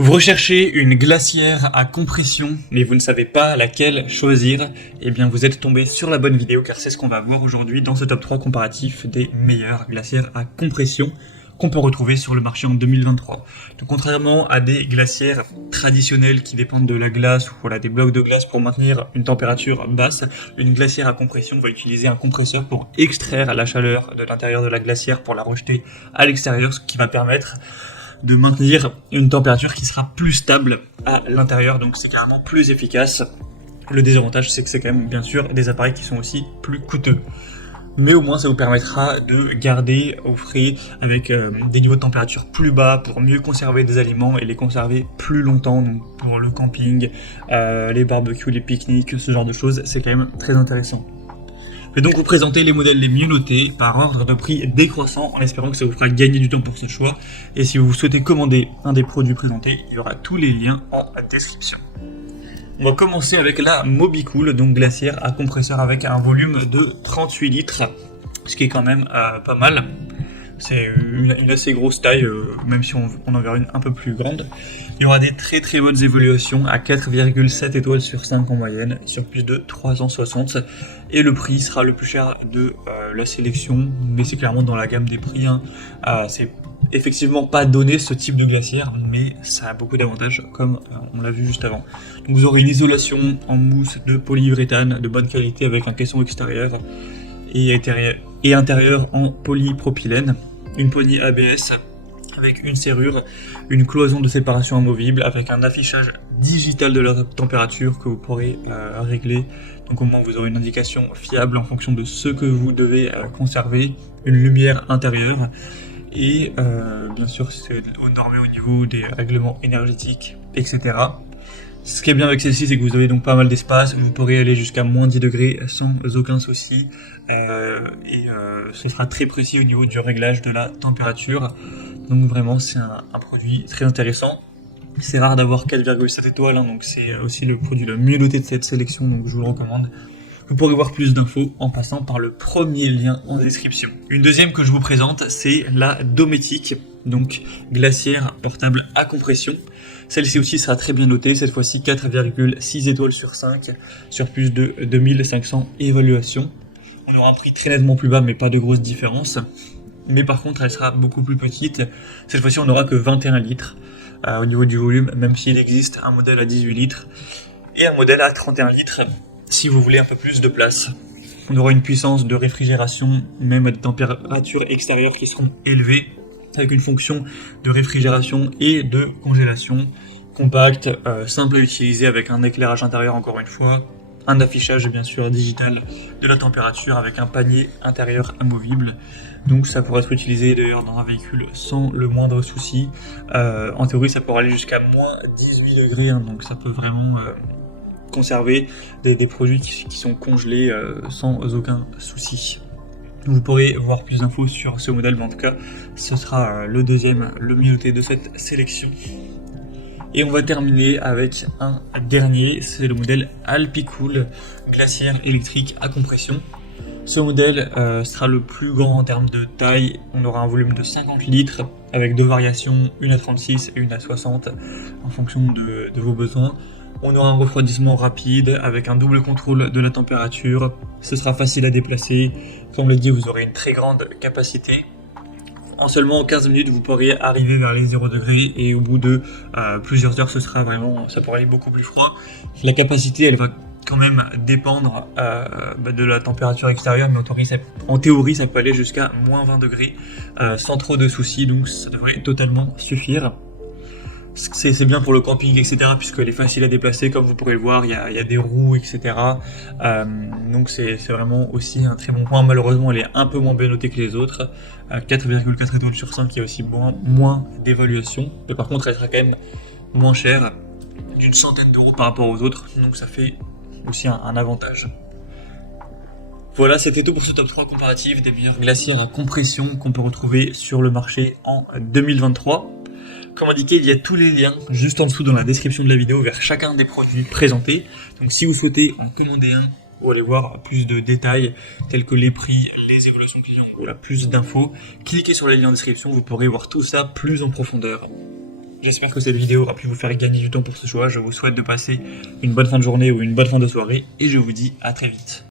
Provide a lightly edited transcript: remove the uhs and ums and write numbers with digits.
Vous recherchez une glacière à compression, mais vous ne savez pas laquelle choisir, eh bien vous êtes tombé sur la bonne vidéo car c'est ce qu'on va voir aujourd'hui dans ce top 3 comparatif des meilleures glacières à compression qu'on peut retrouver sur le marché en 2023. Donc contrairement à des glacières traditionnelles qui dépendent de la glace ou voilà, des blocs de glace pour maintenir une température basse, une glacière à compression va utiliser un compresseur pour extraire la chaleur de l'intérieur de la glacière pour la rejeter à l'extérieur, ce qui va permettre de maintenir une température qui sera plus stable à l'intérieur, donc c'est carrément plus efficace. Le désavantage, c'est que c'est quand même bien sûr des appareils qui sont aussi plus coûteux. Mais au moins ça vous permettra de garder au frais avec des niveaux de température plus bas pour mieux conserver des aliments et les conserver plus longtemps, donc pour le camping, les barbecues, les pique-niques, ce genre de choses, c'est quand même très intéressant. Je vais donc vous présenter les modèles les mieux notés par ordre de prix décroissant en espérant que ça vous fera gagner du temps pour ce choix. Et si vous souhaitez commander un des produits présentés, il y aura tous les liens en description. On va commencer avec la Mobicool, donc glacière à compresseur avec un volume de 38 litres, ce qui est quand même pas mal. C'est une assez grosse taille, même si on en verra une un peu plus grande. Il y aura des très très bonnes évaluations à 4,7 étoiles sur 5 en moyenne, sur plus de 360. Et le prix sera le plus cher de la sélection, mais c'est clairement dans la gamme des prix. C'est effectivement pas donné ce type de glacière, mais ça a beaucoup d'avantages, comme on l'a vu juste avant. Donc vous aurez une isolation en mousse de polyuréthane de bonne qualité avec un caisson extérieur et intérieur en polypropylène, une poignée ABS avec une serrure, une cloison de séparation amovible avec un affichage digital de la température que vous pourrez régler. Donc au moins vous aurez une indication fiable en fonction de ce que vous devez conserver, une lumière intérieure et bien sûr c'est normé au niveau des règlements énergétiques, etc. Ce qui est bien avec celle-ci, c'est que vous avez donc pas mal d'espace, vous pourrez aller jusqu'à moins 10 degrés sans aucun souci, ce sera très précis au niveau du réglage de la température, donc vraiment c'est un produit très intéressant. C'est rare d'avoir 4,7 étoiles, donc c'est aussi le produit le mieux noté de cette sélection, donc je vous le recommande. Vous pourrez voir plus d'infos en passant par le premier lien en description. Une deuxième que je vous présente, c'est la Dometic, donc glacière portable à compression. Celle-ci aussi sera très bien notée, cette fois-ci 4,6 étoiles sur 5, sur plus de 2500 évaluations. On aura un prix très nettement plus bas, mais pas de grosse différence. Mais par contre, elle sera beaucoup plus petite. Cette fois-ci, on n'aura que 21 litres au niveau du volume, même s'il existe un modèle à 18 litres et un modèle à 31 litres si vous voulez un peu plus de place. On aura une puissance de réfrigération, même à des températures extérieures qui seront élevées, avec une fonction de réfrigération et de congélation compacte, simple à utiliser avec un éclairage intérieur encore une fois, un affichage bien sûr digital de la température avec un panier intérieur amovible. Donc ça pourrait être utilisé d'ailleurs dans un véhicule sans le moindre souci. En théorie ça pourrait aller jusqu'à moins 18 degrés, donc ça peut vraiment conserver des produits qui sont congelés sans aucun souci. Vous pourrez voir plus d'infos sur ce modèle, mais en tout cas, ce sera le deuxième, le mieux noté de cette sélection. Et on va terminer avec un dernier, c'est le modèle Alpicool, glacière électrique à compression. Ce modèle sera le plus grand en termes de taille, on aura un volume de 50 litres avec deux variations, une à 36 et une à 60 en fonction de vos besoins. On aura un refroidissement rapide avec un double contrôle de la température. Ce sera facile à déplacer. Comme le dit, vous aurez une très grande capacité. En seulement 15 minutes, vous pourriez arriver vers les 0 degrés et au bout de plusieurs heures, ça pourrait aller beaucoup plus froid. La capacité, elle va quand même dépendre de la température extérieure, mais en théorie, ça peut aller jusqu'à moins 20 degrés sans trop de soucis, donc ça devrait totalement suffire. C'est bien pour le camping, etc., puisqu'elle est facile à déplacer, comme vous pourrez le voir, il y a des roues, etc. Donc c'est vraiment aussi un très bon point. Malheureusement, elle est un peu moins bien notée que les autres. 4,4 étoiles sur 5, il y a aussi moins d'évaluation. Mais par contre, elle sera quand même moins chère, d'une centaine d'euros par rapport aux autres. Donc ça fait aussi un avantage. Voilà, c'était tout pour ce top 3 comparatif des meilleures glacières à compression qu'on peut retrouver sur le marché en 2023. Comme indiqué, il y a tous les liens juste en dessous dans la description de la vidéo vers chacun des produits présentés. Donc si vous souhaitez en commander un ou aller voir plus de détails tels que les prix, les évaluations clients, voilà, plus d'infos, cliquez sur les liens en description, vous pourrez voir tout ça plus en profondeur. J'espère que cette vidéo a pu vous faire gagner du temps pour ce choix. Je vous souhaite de passer une bonne fin de journée ou une bonne fin de soirée et je vous dis à très vite.